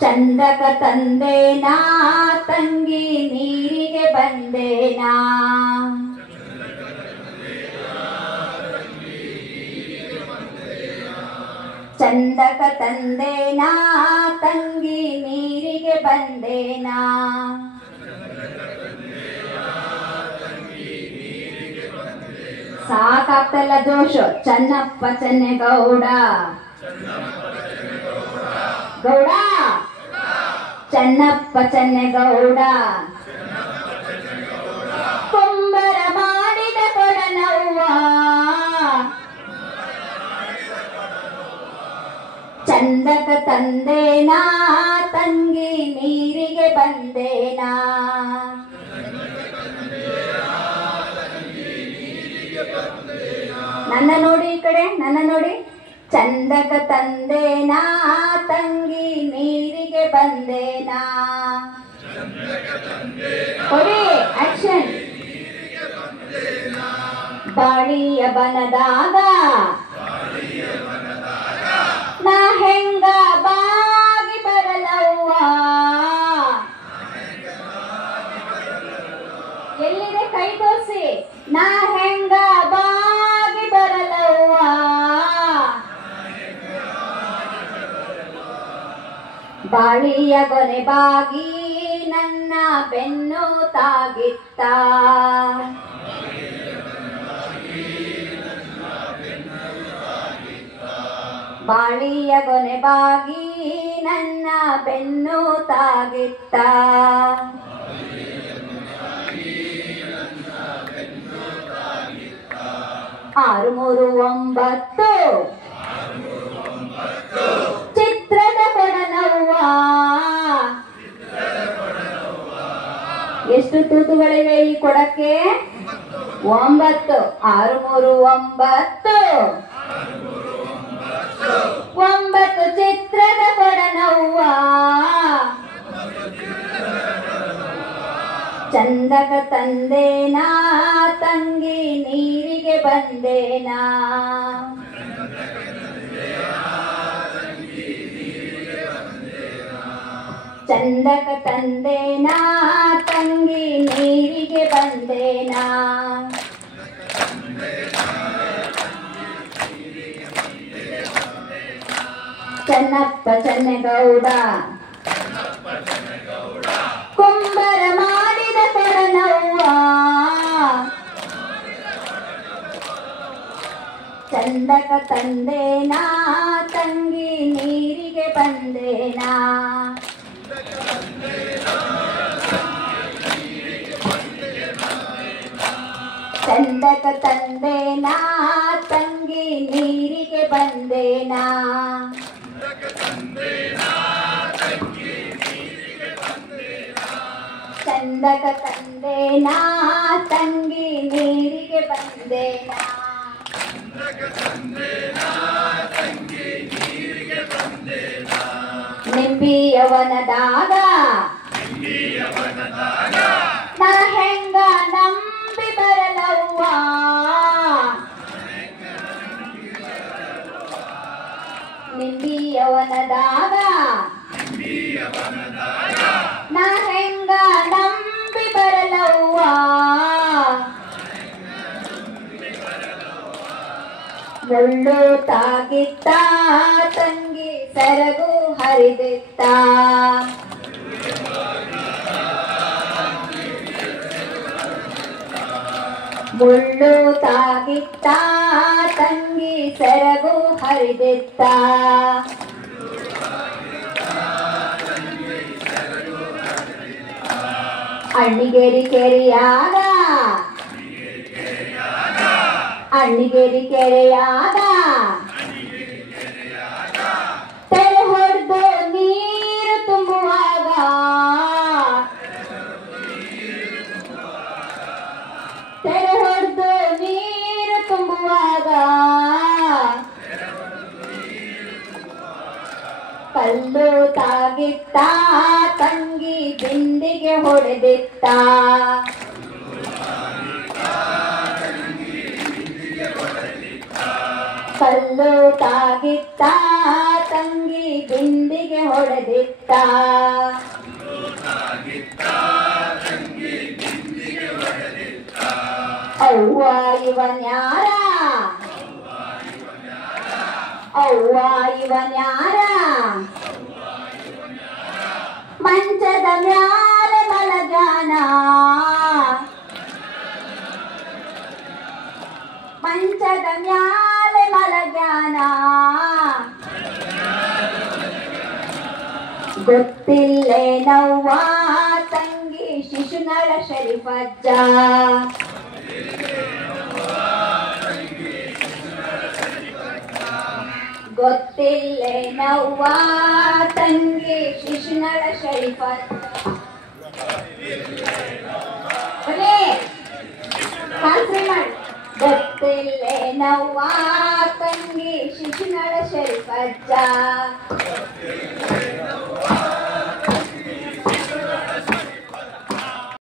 ಚಂದಕ ತಂದೇನಾ ತಂಗಿ ನೀರಿಗೆ ಬಂದೇನಾ ಚಂದಕ ತಂದೇನಾ ತಂಗಿ ನೀರಿಗೆ ಬಂದೇನಾ ಸಾಕಾಗ್ತಲ್ಲ ಜೋಶು ಚನ್ನಪ್ಪ ಚೆನ್ನೇಗೌಡ ಗೌಡ ಚನ್ನಪ್ಪ ಚೆನ್ನೇಗೌಡ ಕುಂಬರ ಮಾಡಿದ ಕೊಡನವ್ವ ಚಂದಕ ತಂದೇನಾ ತಂಗಿ ನೀರಿಗೆ ಬಂದೇನಾ ನನ್ನ ನೋಡಿ ಈ ಕಡೆ ನನ್ನ ನೋಡಿ ಚಂದಕ ತಂದೇನಾ ತಂಗಿ ನೀರಿಗೆ ಬಂದೇನಾ ಕೊಡಿ ಆಕ್ಷನ್ ಬಾಳಿಯ ಬನದಾಗ ನಾ ಹೆಂಗ ಬಾಗಿ ಬರಲವ್ವ ಎಲ್ಲಿದೆ ಕೈ ತೋರಿಸಿ ನಾ ಹೆಂಗ ಬಾಗಿ ಬರಲವ್ವ ಬಾಳಿಯ ಗೊನೆ ಬಾಗಿ ನನ್ನ ಬೆನ್ನು ತಾಗಿತ್ತ ಬಾಳಿಯ ಗೊನೆ ಬಾಗಿ ನನ್ನ ಬೆನ್ನು ತಾಗಿತ್ತ 639 ಚಿತ್ರದ ಕೊಡನವ್ವ ಎಷ್ಟು ತೂತುಗಳಿವೆ ಈ ಕೊಡಕ್ಕೆ 9 639 ಚಿತ್ರದ ಕೊಡನವ್ವ ಚಂದಕ ತಂದೇನಾ ತಂಗಿ ನೀರಿಗೆ ಬಂದೇನಾ ಚಂದಕ ತಂದೇನಾ ತಂಗಿ ನೀರಿಗೆ ಬಂದೇನಾ ಚನ್ನಪ್ಪ ಚೆನ್ನೇಗೌಡ ಕುಂಬರ ಮಾಡಿದ ಕೊಡನವ್ವ ಚಂದಕ ತಂದೇನಾ ತಂಗಿ ನೀರಿಗೆ ಬಂದೇನಾ ಚಂದಕ ತಂದೇನಾ ತಂಗಿ ನೀರಿಗೆ ಬಂದೇನಾ ಚಂದಕ ತಂದೇನಾ ತಂಗಿ ನೀರಿಗೆ ಬಂದೇನಾ ನಿಂಬಿಯವನದಾಗ ನಾ ಹೆಂಗ ನಂಬಿ ಬರಲವ್ವ ನಿಂಬಿಯವನದಾಗ ನಾ ಹೆಂಗ ನಂಬಿ ಬರಲವ್ವ ಮುಳ್ಳು ತಾಗಿತ್ತ ತಂಗಿ ಸೆರಗು ಹರಿದಿತ್ತ ಮುಳ್ಳು ತಾಗಿತ್ತ ತಂಗಿ ಸೆರಗು ಹರಿದಿತ್ತ ಅಣ್ಣಿಗೇರಿ ಕೆರೆಯಾಗ ಅಣ್ಣಿಗೇರಿ ಕೆರೆಯಾಗ ತೆರೆ ಹೊಡೆದು ನೀರು ತುಂಬುವಾಗ ತೆರೆ ಹೊಡೆದು ನೀರು ತುಂಬುವಾಗ ಕಲ್ಲು ತಾಗಿತ್ತ ತಂಗಿ ಬಿಂದಿಗೆ ಹೊಡೆದಿತ್ತ ಕಲ್ಲು ತಾಗಿತ್ತ ತಂಗಿ ಬಿಂದಿಗೆ ಹೊಡೆದಿತ್ತ ಹೊಡೆದಿತ್ತ ಅವ್ವ ಇವನ್ಯಾರ ಅವ್ವ ಇವನ್ಯಾರ ಮಂಚದ ಮ್ಯಾಲೆ ಮಲಗಾನ ಮಂಚದ ಮ್ಯಾಲೆ ಮಲಗಾನ ಗೊತ್ತಿಲ್ಲೇನವ್ವ ತಂಗಿ ಶಿಶುನಾಳ ಶರೀಫಜ್ಜ ಗೊತ್ತಿಲ್ಲೇನವ್ವ ತಂಗಿ ಶಿಶುನಾಳ ಶರೀಫಜ್ಜ ಗೊತ್ತಿಲ್ಲೇನವ್ವ ತಂಗಿ ಶಿಶುನಾಳ ಶರೀಫಜ್ಜ